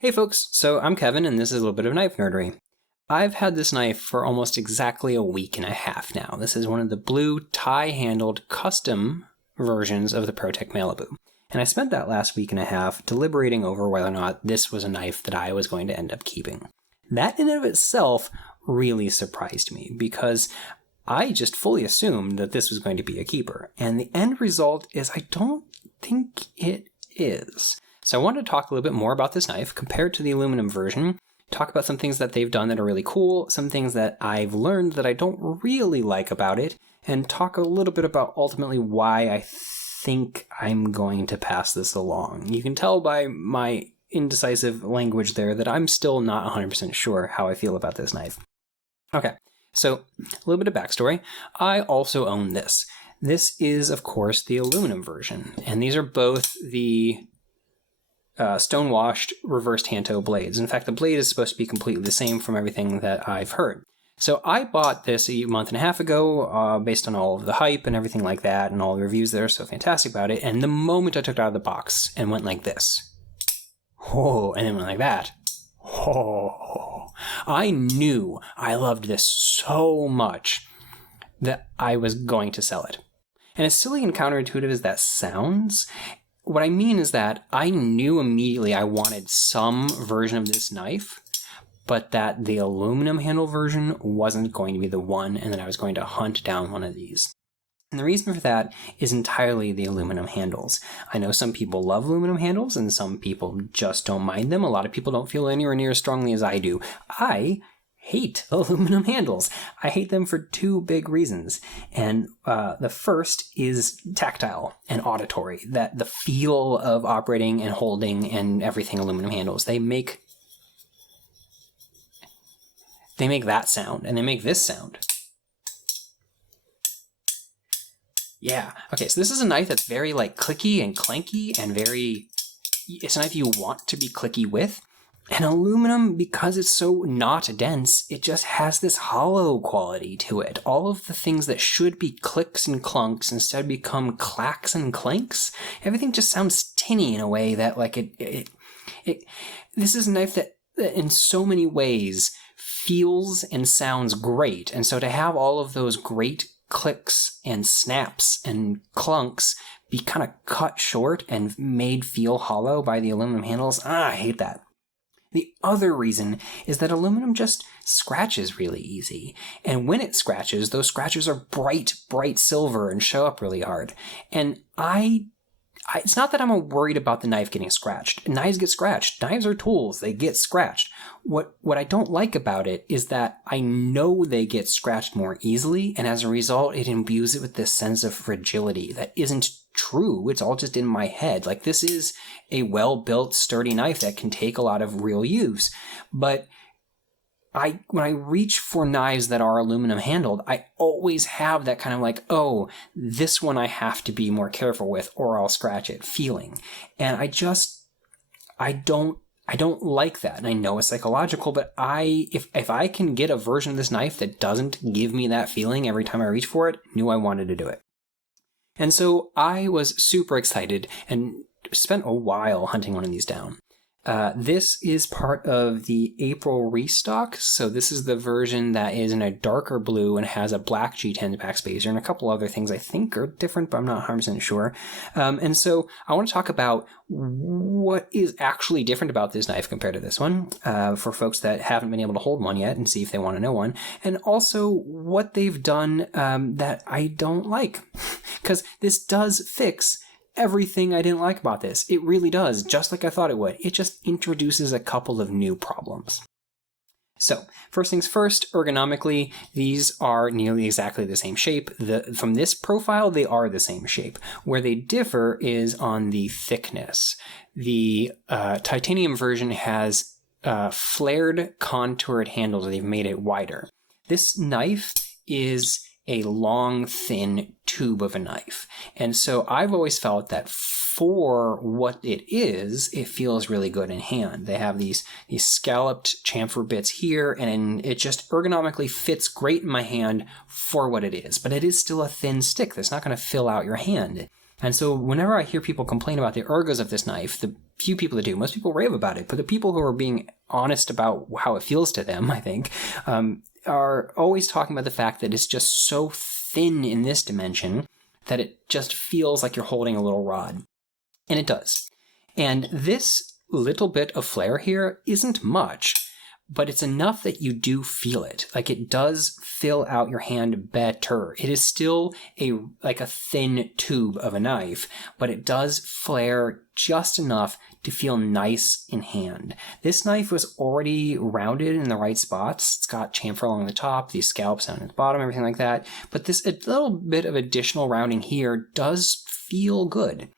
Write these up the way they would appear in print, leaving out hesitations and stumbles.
Hey folks, so I'm Kevin and this is a little bit of knife nerdery. I've had this knife for almost exactly a week and a half now. This is one of the blue tie-handled custom versions of the Protech Malibu. And I spent that last week and a half deliberating over whether or not this was a knife that I was going to end up keeping. That in and of itself really surprised me because I just fully assumed that this was going to be a keeper. And the end result is I don't think it is. So I wanted to talk a little bit more about this knife compared to the aluminum version, talk about some things that they've done that are really cool, some things that I've learned that I don't really like about it, and talk a little bit about ultimately why I think I'm going to pass this along. You can tell by my indecisive language there that I'm still not 100% sure how I feel about this knife. Okay, so a little bit of backstory. I also own this. This is, of course, the aluminum version, and these are both the stone-washed reversed hand-toe blades. In fact, the blade is supposed to be completely the same from everything that I've heard. So I bought this a month and a half ago based on all of the hype and everything like that and all the reviews that are so fantastic about it. And the moment I took it out of the box and went like this, oh, and then went like that, oh, I knew I loved this so much that I was going to sell it. And as silly and counterintuitive as that sounds, what I mean is that I knew immediately I wanted some version of this knife, but that the aluminum handle version wasn't going to be the one, and that I was going to hunt down one of these. And the reason for that is entirely the aluminum handles. I know some people love aluminum handles, and some people just don't mind them. A lot of people don't feel anywhere near as strongly as I do. I hate aluminum handles. I hate them for two big reasons. And the first is tactile and auditory, that the feel of operating and holding and everything aluminum handles. They make that sound, and they make this sound. Yeah. Okay, so this is a knife that's very like clicky and clanky and it's a knife you want to be clicky with. And aluminum, because it's so not dense, it just has this hollow quality to it. All of the things that should be clicks and clunks instead become clacks and clanks. Everything just sounds tinny in a way that like this is a knife that in so many ways feels and sounds great. And so to have all of those great clicks and snaps and clunks be kind of cut short and made feel hollow by the aluminum handles, I hate that. The other reason is that aluminum just scratches really easy. And when it scratches, those scratches are bright, bright silver and show up really hard. And it's not that I'm worried about the knife getting scratched. Knives get scratched. Knives are tools. They get scratched. What I don't like about it is that I know they get scratched more easily, and as a result, it imbues it with this sense of fragility that isn't true. It's all just in my head. Like, this is a well-built, sturdy knife that can take a lot of real use. But when I reach for knives that are aluminum handled, I always have that kind of like, oh, this one I have to be more careful with or I'll scratch it feeling. And I don't like that. And I know it's psychological, but if I can get a version of this knife that doesn't give me that feeling every time I reach for it, knew I wanted to do it. And so I was super excited and spent a while hunting one of these down. This is part of the April restock, so this is the version that is in a darker blue and has a black G10 backspacer and a couple other things I think are different, but I'm not 100% sure. And so I want to talk about what is actually different about this knife compared to this one, for folks that haven't been able to hold one yet and see if they want to know one, and also what they've done that I don't like, because this does fix everything I didn't like about this. It really does, just like I thought it would. It just introduces a couple of new problems. So, first things first, ergonomically, these are nearly exactly the same shape. From this profile, they are the same shape. Where they differ is on the thickness. The titanium version has flared, contoured handles. They've made it wider. This knife is a long, thin tube of a knife. And so I've always felt that for what it is, it feels really good in hand. They have these scalloped chamfer bits here, and it just ergonomically fits great in my hand for what it is. But it is still a thin stick that's not going to fill out your hand. And so whenever I hear people complain about the ergos of this knife, the few people that do, most people rave about it, but the people who are being honest about how it feels to them, I think, are always talking about the fact that it's just so thin in this dimension that it just feels like you're holding a little rod. And it does. And this little bit of flare here isn't much, but it's enough that you do feel it. Like, it does fill out your hand better. It is still like a thin tube of a knife, but it does flare just enough to feel nice in hand. This knife was already rounded in the right spots. It's got chamfer along the top, these scallops down at the bottom, everything like that. But this a little bit of additional rounding here does feel good.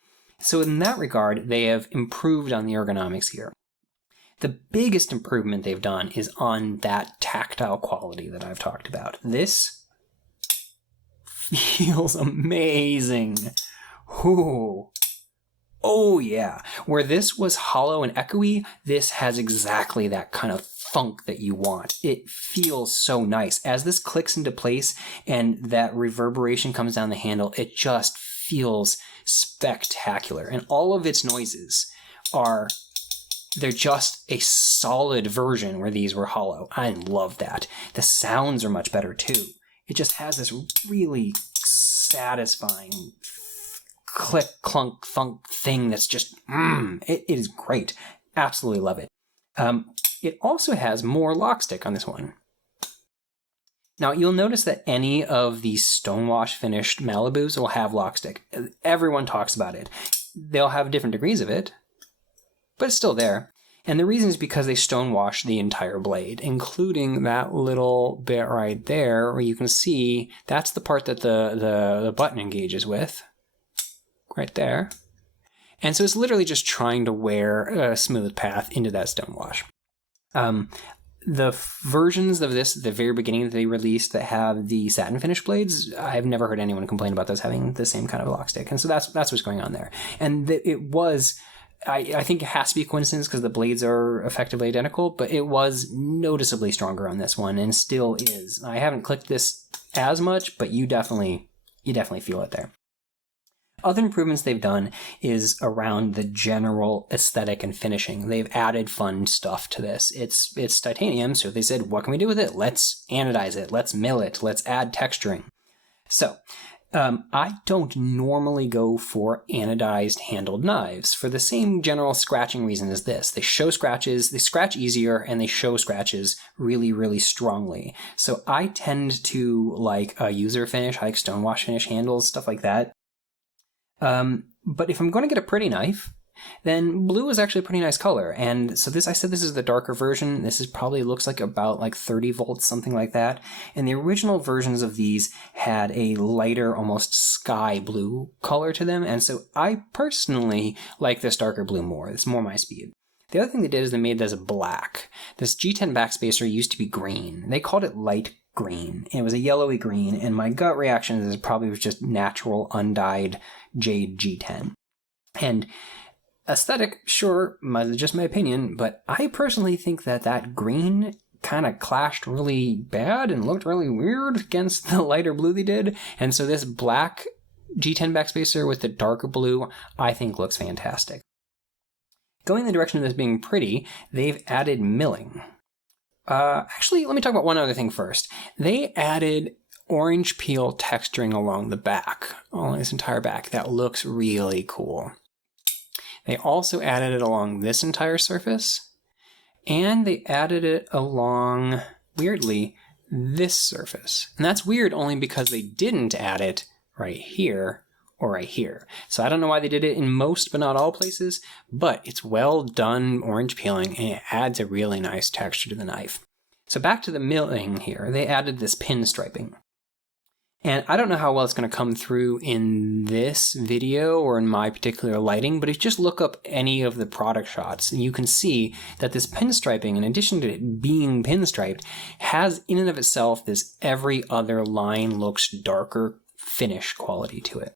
So in that regard, they have improved on the ergonomics here. The biggest improvement they've done is on that tactile quality that I've talked about. This feels amazing. Ooh. Oh yeah. Where this was hollow and echoey, this has exactly that kind of funk that you want. It feels so nice. As this clicks into place and that reverberation comes down the handle, it just feels spectacular. And all of its noises they're just a solid version where these were hollow. I love that. The sounds are much better too. It just has this really satisfying click, clunk, thunk thing that's just, it is great. Absolutely love it. It also has more lockstick on this one. Now, you'll notice that any of these stonewash finished Malibus will have lockstick. Everyone talks about it. They'll have different degrees of it, but it's still there. And the reason is because they stonewash the entire blade, including that little bit right there where you can see that's the part that the button engages with, right there. And so it's literally just trying to wear a smooth path into that stonewash. The versions of this at the very beginning that they released that have the satin finish blades, I've never heard anyone complain about those having the same kind of lockstick. And so that's what's going on there. And it was, I think it has to be a coincidence because the blades are effectively identical, but it was noticeably stronger on this one and still is. I haven't clicked this as much, but you definitely feel it there. Other improvements they've done is around the general aesthetic and finishing. They've added fun stuff to this. It's titanium, so they said, what can we do with it? Let's anodize it. Let's mill it. Let's add texturing. So, I don't normally go for anodized handled knives for the same general scratching reason as this. They show scratches, they scratch easier, and they show scratches really, really strongly. So I tend to like a user finish, I like stonewash finish handles, stuff like that. But if I'm going to get a pretty knife, then blue is actually a pretty nice color. And so I said this is the darker version. This is probably looks like about like 30 volts, something like that. And the original versions of these had a lighter, almost sky blue color to them. And so I personally like this darker blue more. It's more my speed. The other thing they did is they made this black. This G10 backspacer used to be green. They called it light green. It was a yellowy green, and my gut reaction is it probably was just natural undyed jade G10. And aesthetic, sure, just my opinion, but I personally think that green kind of clashed really bad and looked really weird against the lighter blue they did. And so this black G10 backspacer with the darker blue, I think looks fantastic. Going in the direction of this being pretty, they've added milling. Actually, let me talk about one other thing first. They added orange peel texturing along the back, along this entire back. That looks really cool. They also added it along this entire surface, and they added it along, weirdly, this surface. And that's weird only because they didn't add it right here or right here. So I don't know why they did it in most but not all places, but it's well done orange peeling and it adds a really nice texture to the knife. So back to the milling here, they added this pin striping. And I don't know how well it's going to come through in this video or in my particular lighting, but if you just look up any of the product shots, you can see that this pinstriping, in addition to it being pinstriped, has in and of itself this every other line looks darker finish quality to it.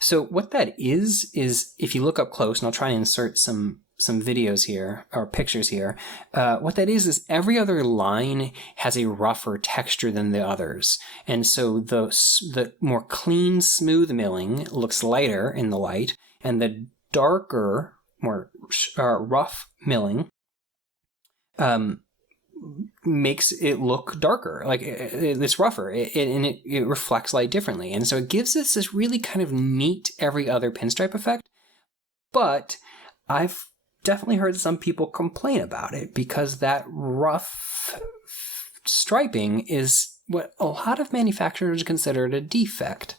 So what that is if you look up close, and I'll try and insert some videos here, or pictures here. What that is every other line has a rougher texture than the others. And so the more clean, smooth milling looks lighter in the light, and the darker, more rough milling makes it look darker, like it's rougher, and it reflects light differently. And so it gives us this really kind of neat every other pinstripe effect. But I've definitely heard some people complain about it because that rough striping is what a lot of manufacturers consider a defect.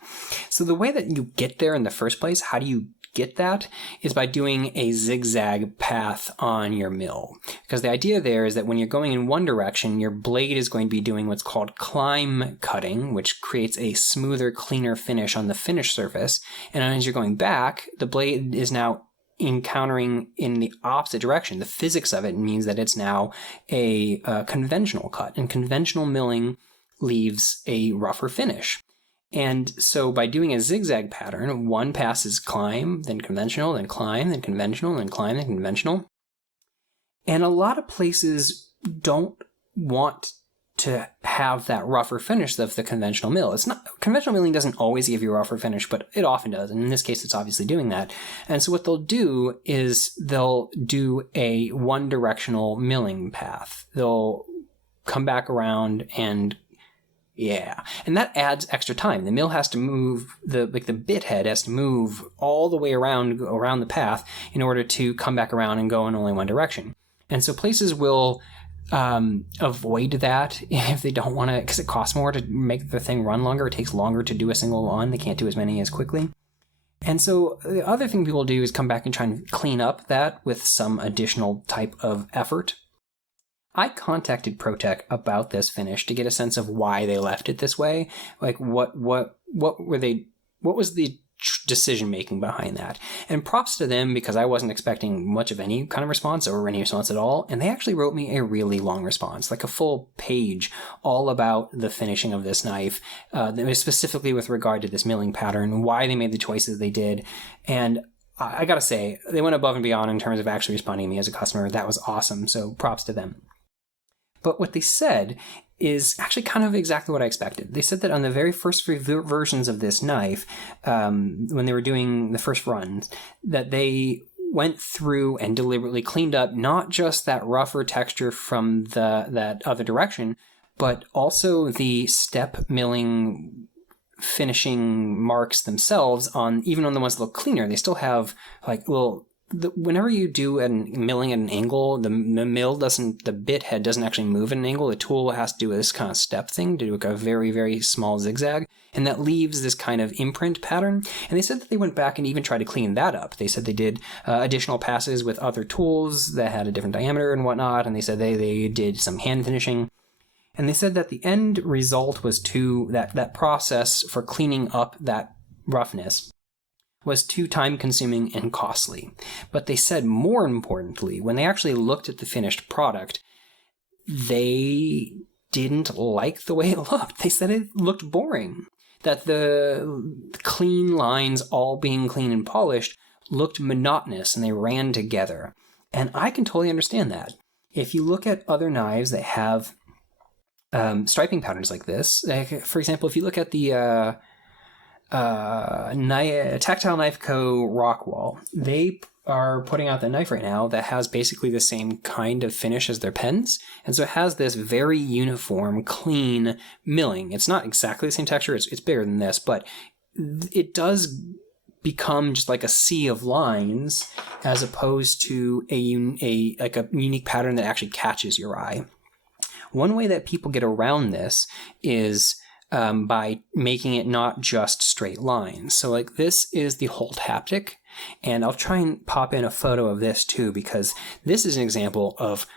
So the way that you get there in the first place, how do you get that, is by doing a zigzag path on your mill. Because the idea there is that when you're going in one direction, your blade is going to be doing what's called climb cutting, which creates a smoother, cleaner finish on the finished surface. And as you're going back, the blade is now encountering in the opposite direction. The physics of it means that it's now a conventional cut, and conventional milling leaves a rougher finish. And so by doing a zigzag pattern, one pass is climb, then conventional, then climb, then conventional, then climb, then conventional. And a lot of places don't want to have that rougher finish of the conventional mill. Conventional milling doesn't always give you a rougher finish, but it often does. And in this case, it's obviously doing that. And so what they'll do is they'll do a one-directional milling path. They'll come back around and and that adds extra time. The mill has to move, the bit head has to move all the way around the path in order to come back around and go in only one direction. And so places will avoid that if they don't want to, because it costs more to make the thing run longer. It takes longer to do a single one. They can't do as many as quickly. And so the other thing people do is come back and try and clean up that with some additional type of effort. I contacted Protech about this finish to get a sense of why they left it this way. Like what was the decision making behind that? And props to them, because I wasn't expecting much of any kind of response or any response at all. And they actually wrote me a really long response, like a full page, all about the finishing of this knife, specifically with regard to this milling pattern, why they made the choices they did. And I gotta say, they went above and beyond in terms of actually responding to me as a customer. That was awesome. So props to them. But what they said is actually kind of exactly what I expected. They said that on the very first versions of this knife, when they were doing the first runs, that they went through and deliberately cleaned up not just that rougher texture from that other direction, but also the step milling finishing marks themselves even on the ones that look cleaner. They still have like little... Whenever you do milling at an angle, the bit head doesn't actually move at an angle. The tool has to do this kind of step thing to do like a very, very small zigzag. And that leaves this kind of imprint pattern. And they said that they went back and even tried to clean that up. They said they did additional passes with other tools that had a different diameter and whatnot. And they said they did some hand finishing. And they said that the end result was that process for cleaning up that roughness was too time-consuming and costly. But they said more importantly, when they actually looked at the finished product, they didn't like the way it looked. They said it looked boring. That the clean lines, all being clean and polished, looked monotonous and they ran together. And I can totally understand that. If you look at other knives that have striping patterns like this, for example, if you look at the Tactile Knife Co. Rockwall, they are putting out the knife right now that has basically the same kind of finish as their pens. And so it has this very uniform, clean milling. It's not exactly the same texture. It's bigger than this, but it does become just like a sea of lines as opposed to a unique pattern that actually catches your eye. One way that people get around this is by making it not just straight lines. So like this is the Holt haptic, and I'll try and pop in a photo of this too, because this is an example of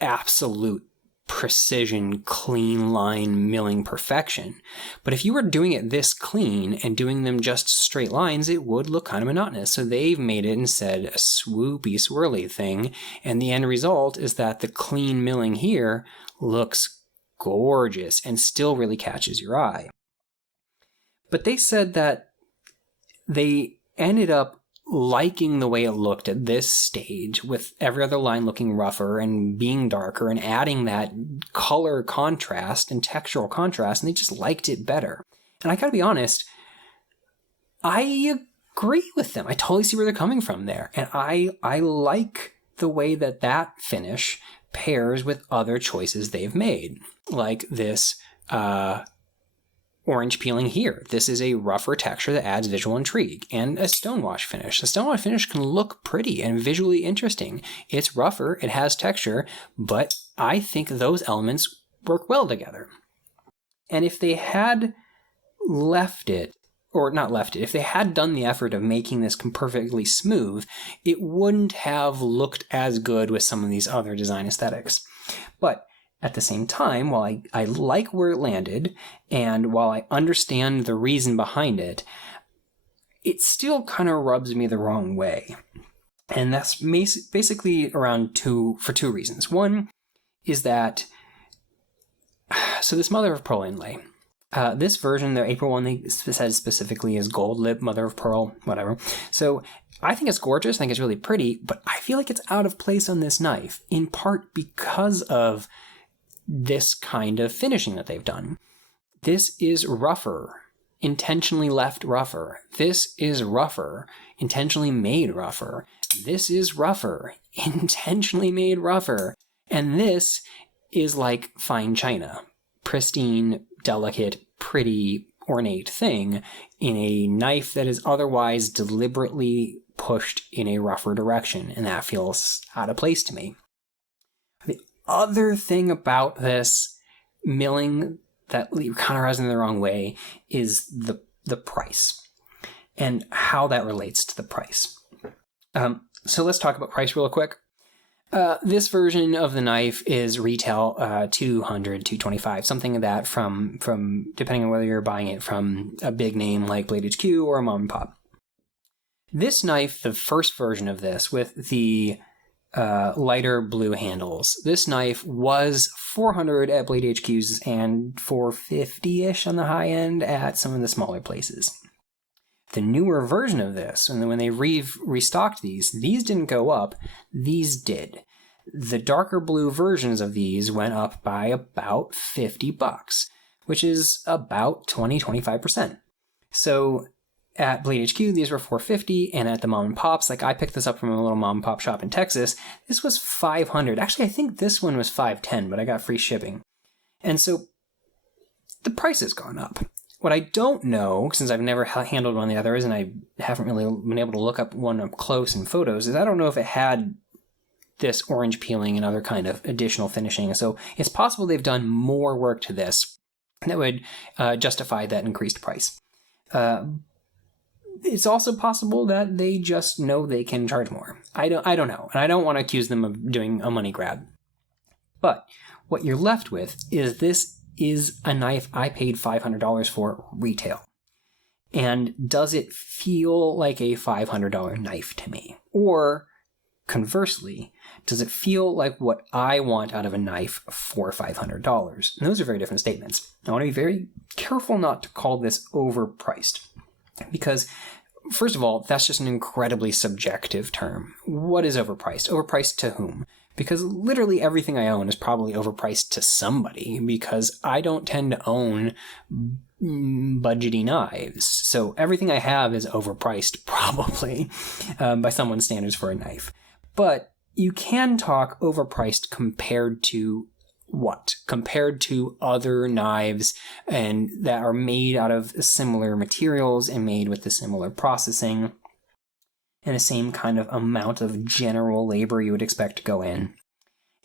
absolute precision, clean line milling perfection. But if you were doing it this clean and doing them just straight lines, it would look kind of monotonous. So they've made it and said a swoopy, swirly thing, and the end result is that the clean milling here looks gorgeous and still really catches your eye. But they said that they ended up liking the way it looked at this stage, with every other line looking rougher and being darker and adding that color contrast and textural contrast, and they just liked it better. And I gotta be honest, I agree with them. I totally see where they're coming from there. And I like the way that finish pairs with other choices they've made, like this orange peeling here. This is a rougher texture that adds visual intrigue, and a stonewash finish. The stonewash finish can look pretty and visually interesting. It's rougher, it has texture, but I think those elements work well together. And if they had left it, or not left it, if they had done the effort of making this perfectly smooth, it wouldn't have looked as good with some of these other design aesthetics. But at the same time, while I like where it landed, and while I understand the reason behind it, it still kind of rubs me the wrong way. And that's basically for two reasons. One is that, so this mother of pearl inlay, this version, the April one, they said specifically is gold lip, mother of pearl, whatever. So I think it's gorgeous. I think it's really pretty, but I feel like it's out of place on this knife, in part because of this kind of finishing that they've done. This is rougher, intentionally left rougher. This is rougher, intentionally made rougher. This is rougher, intentionally made rougher. And this is like fine china, pristine, delicate, pretty, ornate thing in a knife that is otherwise deliberately pushed in a rougher direction, and that feels out of place to me. The other thing about this milling that kind of rubs me the wrong way is the price and how that relates to the price. So let's talk about price real quick. This version of the knife is retail $200, $225, something like that from depending on whether you're buying it from a big name like Blade HQ or a mom and pop. This knife, the first version of this with the lighter blue handles, this knife was $400 at Blade HQ's and $450-ish on the high end at some of the smaller places. The newer version of this, and when they restocked these didn't go up, these did. The darker blue versions of these went up by about $50, which is about 20-25%. So at Blade HQ, these were $450, and at the mom and pops, like I picked this up from a little mom and pop shop in Texas, this was $500. Actually, I think this one was $510, but I got free shipping. And so the price has gone up. What I don't know, since I've never handled one of the others, and I haven't really been able to look up one up close in photos, is I don't know if it had this orange peeling and other kind of additional finishing. So it's possible they've done more work to this that would justify that increased price. It's also possible that they just know they can charge more. I don't know, and I don't want to accuse them of doing a money grab. But what you're left with is this is a knife I paid $500 for retail. And does it feel like a $500 knife to me? Or conversely, does it feel like what I want out of a knife for $500? And those are very different statements. I want to be very careful not to call this overpriced. Because, first of all, that's just an incredibly subjective term. What is overpriced? Overpriced to whom? Because literally everything I own is probably overpriced to somebody, because I don't tend to own budgety knives. So everything I have is overpriced, probably, by someone's standards for a knife. But you can talk overpriced compared to what? Compared to other knives and that are made out of similar materials and made with the similar processing and the same kind of amount of general labor you would expect to go in.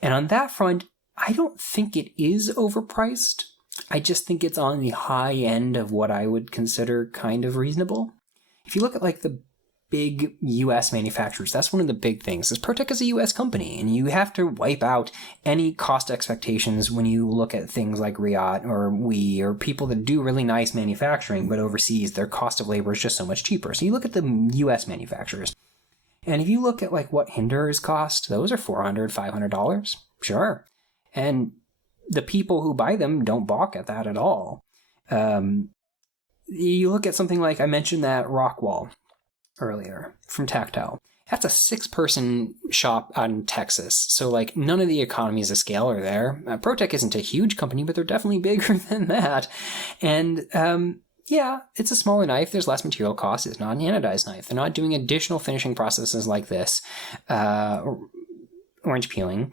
And on that front, I don't think it is overpriced. I just think it's on the high end of what I would consider kind of reasonable. If you look at like the big US manufacturers, that's one of the big things, is Protech is a US company, and you have to wipe out any cost expectations when you look at things like Riot or We or people that do really nice manufacturing, but overseas their cost of labor is just so much cheaper. So you look at the US manufacturers, and if you look at like what Hinderers cost, those are $400, $500, sure. And the people who buy them don't balk at that at all. You look at something like, I mentioned that Rockwall. earlier from Tactile. That's a 6-person shop out in Texas. So, like, none of the economies of scale are there. Protech isn't a huge company, but they're definitely bigger than that. And, yeah, it's a smaller knife. There's less material cost. It's not an anodized knife. They're not doing additional finishing processes like this, orange peeling.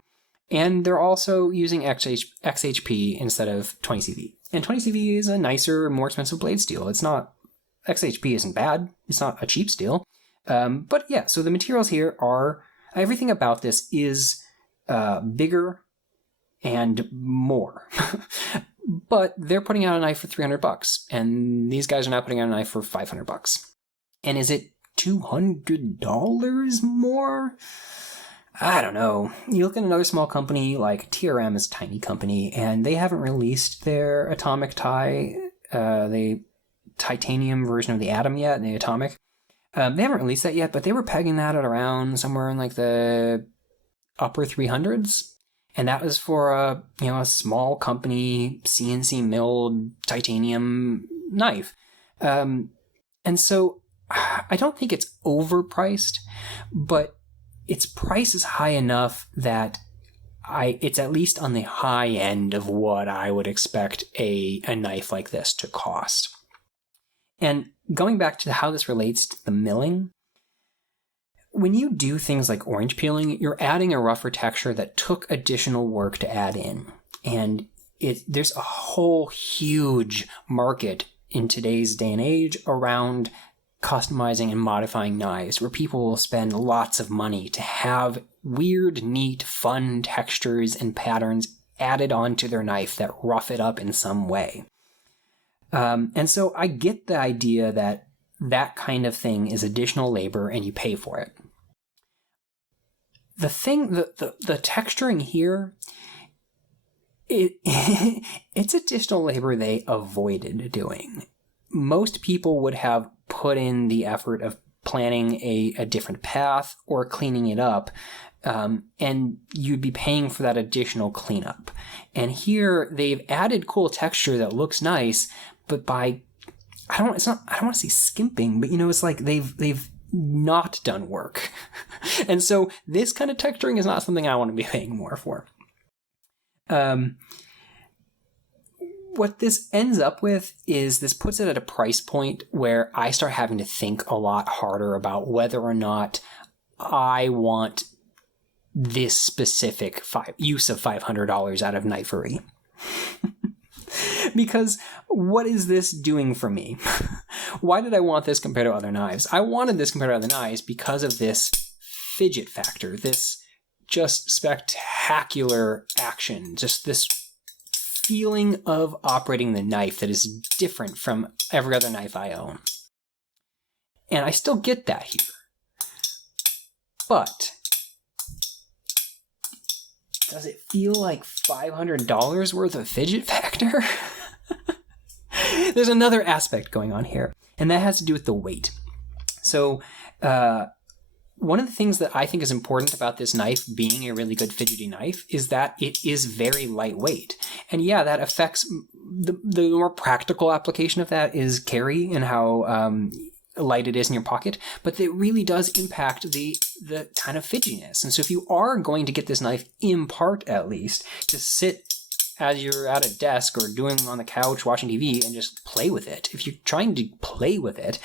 And they're also using XHP instead of 20CV. And 20CV is a nicer, more expensive blade steel. It's not, XHP isn't bad. It's not a cheap steel. But yeah, so the materials here are, everything about this is bigger and more. But they're putting out a knife for $300, and these guys are now putting out a knife for $500. And is it $200 more? I don't know. You look at another small company like TRM is a tiny company, and they haven't released their atomic tie, the titanium version of the atom yet, the atomic. They haven't released that yet, but they were pegging that at around somewhere in like the upper 300s. And that was for a small company, CNC milled titanium knife. And so I don't think it's overpriced, but its price is high enough that it's at least on the high end of what I would expect a knife like this to cost. And going back to how this relates to the milling, when you do things like orange peeling, you're adding a rougher texture that took additional work to add in. And there's a whole huge market in today's day and age around customizing and modifying knives, where people will spend lots of money to have weird, neat, fun textures and patterns added onto their knife that rough it up in some way. And so I get the idea that that kind of thing is additional labor and you pay for it. The thing, the texturing here, it's additional labor they avoided doing. Most people would have put in the effort of planning a different path or cleaning it up, and you'd be paying for that additional cleanup. And here they've added cool texture that looks nice, but I don't want to say skimping, but it's like they've not done work. And so this kind of texturing is not something I want to be paying more for. What this ends up with is this puts it at a price point where I start having to think a lot harder about whether or not I want this specific use of $500 out of knifery. Because what is this doing for me? Why did I want this compared to other knives? I wanted this compared to other knives because of this fidget factor, this just spectacular action, just this feeling of operating the knife that is different from every other knife I own. And I still get that here. But does it feel like $500 worth of fidget factor? There's another aspect going on here, and that has to do with the weight. So one of the things that I think is important about this knife being a really good fidgety knife is that it is very lightweight. And yeah, that affects the more practical application of that is carry and how light it is in your pocket, but it really does impact the kind of fidgetiness. And so if you are going to get this knife, in part at least, to sit as you're at a desk or doing on the couch watching TV and just play with it, if you're trying to play with it,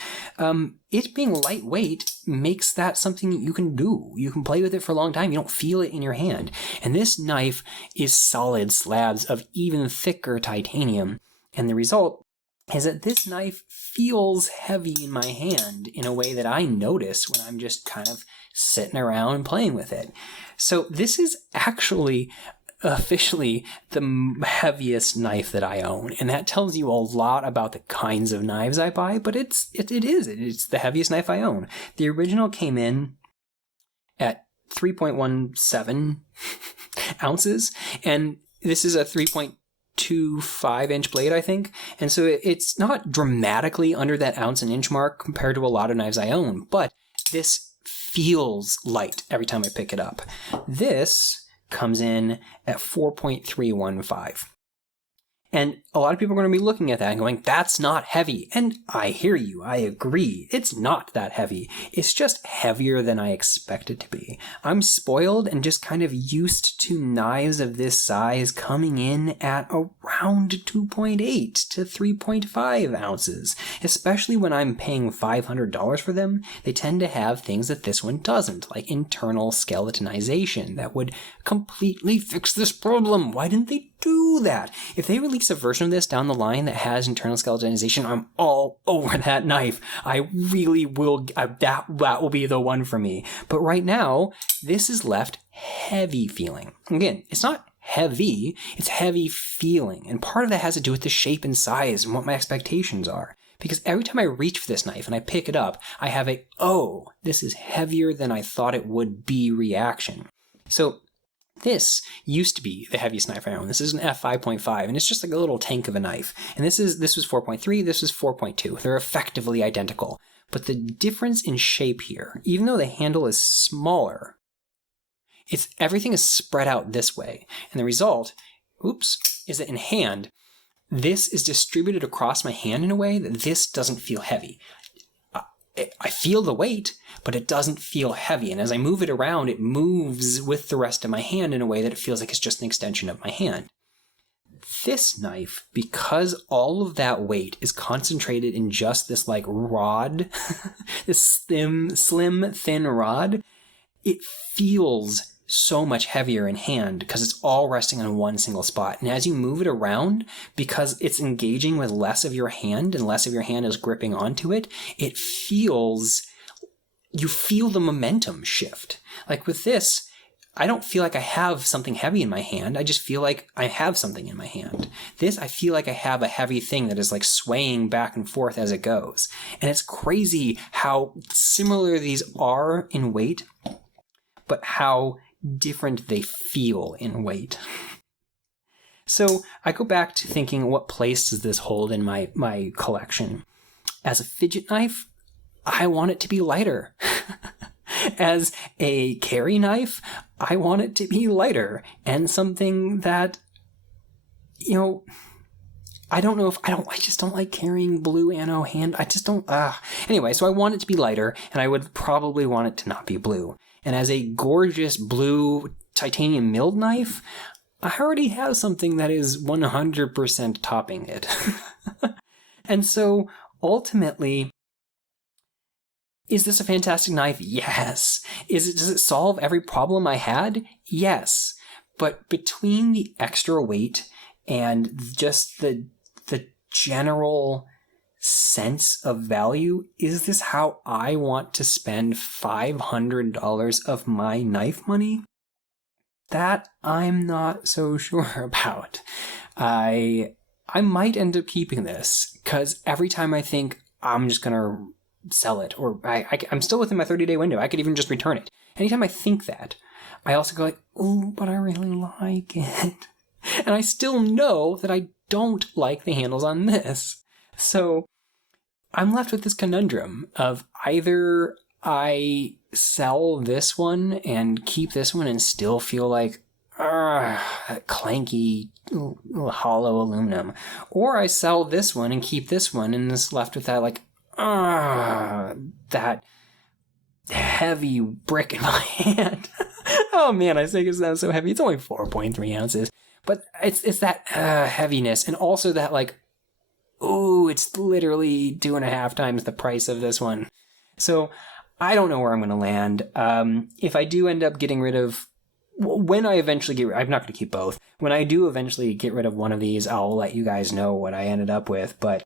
it being lightweight makes that something you can do. You can play with it for a long time. You don't feel it in your hand. And this knife is solid slabs of even thicker titanium. And the result is that this knife feels heavy in my hand in a way that I notice when I'm just kind of sitting around playing with it. So this is actually officially the heaviest knife that I own, and that tells you a lot about the kinds of knives I buy, but it's the heaviest knife I own. The original came in at 3.17 ounces, and this is a 3.25-inch blade, I think, and so it's not dramatically under that ounce and inch mark compared to a lot of knives I own, but this feels light every time I pick it up. This comes in at 4.315. And a lot of people are going to be looking at that and going, that's not heavy. And I hear you. I agree. It's not that heavy. It's just heavier than I expect it to be. I'm spoiled and just kind of used to knives of this size coming in at around 2.8 to 3.5 ounces. Especially when I'm paying $500 for them, they tend to have things that this one doesn't, like internal skeletonization that would completely fix this problem. Why didn't they do that? If they release a version of this down the line that has internal skeletonization, I'm all over that knife. I really will. That will be the one for me. But right now, this is left heavy feeling. Again, it's not heavy, it's heavy feeling. And part of that has to do with the shape and size and what my expectations are. Because every time I reach for this knife and I pick it up, I have a, oh, this is heavier than I thought it would be reaction. So this used to be the heaviest knife I own. This is an f5.5, and it's just like a little tank of a knife. And this was 4.3, this was 4.2. They're effectively identical. But the difference in shape here, even though the handle is smaller, everything is spread out this way. And the result, is that in hand, this is distributed across my hand in a way that this doesn't feel heavy. I feel the weight, but it doesn't feel heavy. And as I move it around, it moves with the rest of my hand in a way that it feels like it's just an extension of my hand. This knife, because all of that weight is concentrated in just this like rod, this slim, thin rod, it feels so much heavier in hand because it's all resting on one single spot. And as you move it around, because it's engaging with less of your hand and less of your hand is gripping onto it, you feel the momentum shift. Like with this, I don't feel like I have something heavy in my hand. I just feel like I have something in my hand. This, I feel like I have a heavy thing that is like swaying back and forth as it goes. And it's crazy how similar these are in weight, but how different they feel in weight. So I go back to thinking, what place does this hold in my collection? As a fidget knife, I want it to be lighter. As a carry knife, I want it to be lighter and something that, I don't know if I just don't like carrying blue anno hand. I just don't, Anyway, so I want it to be lighter, and I would probably want it to not be blue. And as a gorgeous blue titanium milled knife, I already have something that is 100% topping it. And so ultimately, is this a fantastic knife? Yes. Does it solve every problem I had? Yes. But between the extra weight and just the general sense of value, is this how I want to spend $500 of my knife money? That I'm not so sure about. I might end up keeping this, because every time I think I'm just going to sell it, or I'm still within my 30-day window, I could even just return it. Anytime I think that, I also go like, ooh, but I really like it. And I still know that I don't like the handles on this. So I'm left with this conundrum of either I sell this one and keep this one and still feel like that clanky, hollow aluminum, or I sell this one and keep this one and is left with that like that heavy brick in my hand. Oh man, I think it sounds so heavy. It's only 4.3 ounces, but it's that heaviness, and also that like, ooh, it's literally 2.5 times the price of this one. So I don't know where I'm going to land. If I do end up getting rid of, when I eventually I'm not going to keep both. When I do eventually get rid of one of these, I'll let you guys know what I ended up with. But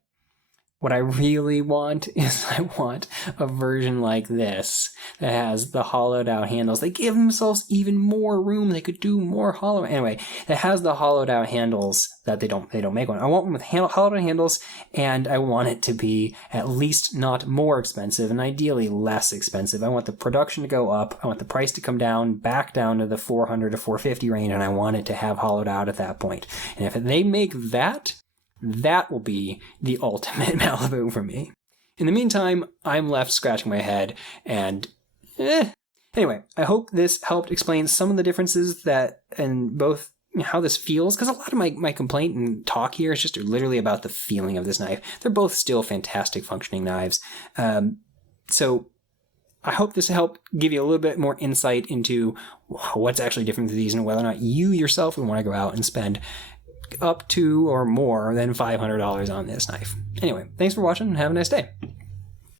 what I really want is I want a version like this that has the hollowed out handles. They give themselves even more room. They could do more hollow. Anyway, that has the hollowed out handles that they don't make one. I want one with hollowed out handles, and I want it to be at least not more expensive, and ideally less expensive. I want the production to go up. I want the price to come down, back down to the $400 to $450 range, and I want it to have hollowed out at that point. And if they make that, that will be the ultimate Malibu for me. In the meantime, I'm left scratching my head, and Anyway, I hope this helped explain some of the differences that in both how this feels, because a lot of my complaint and talk here is just literally about the feeling of this knife. They're both still fantastic functioning knives. So I hope this helped give you a little bit more insight into what's actually different with these and whether or not you yourself would want to go out and spend up to or more than $500 on this knife. Anyway, thanks for watching and have a nice day.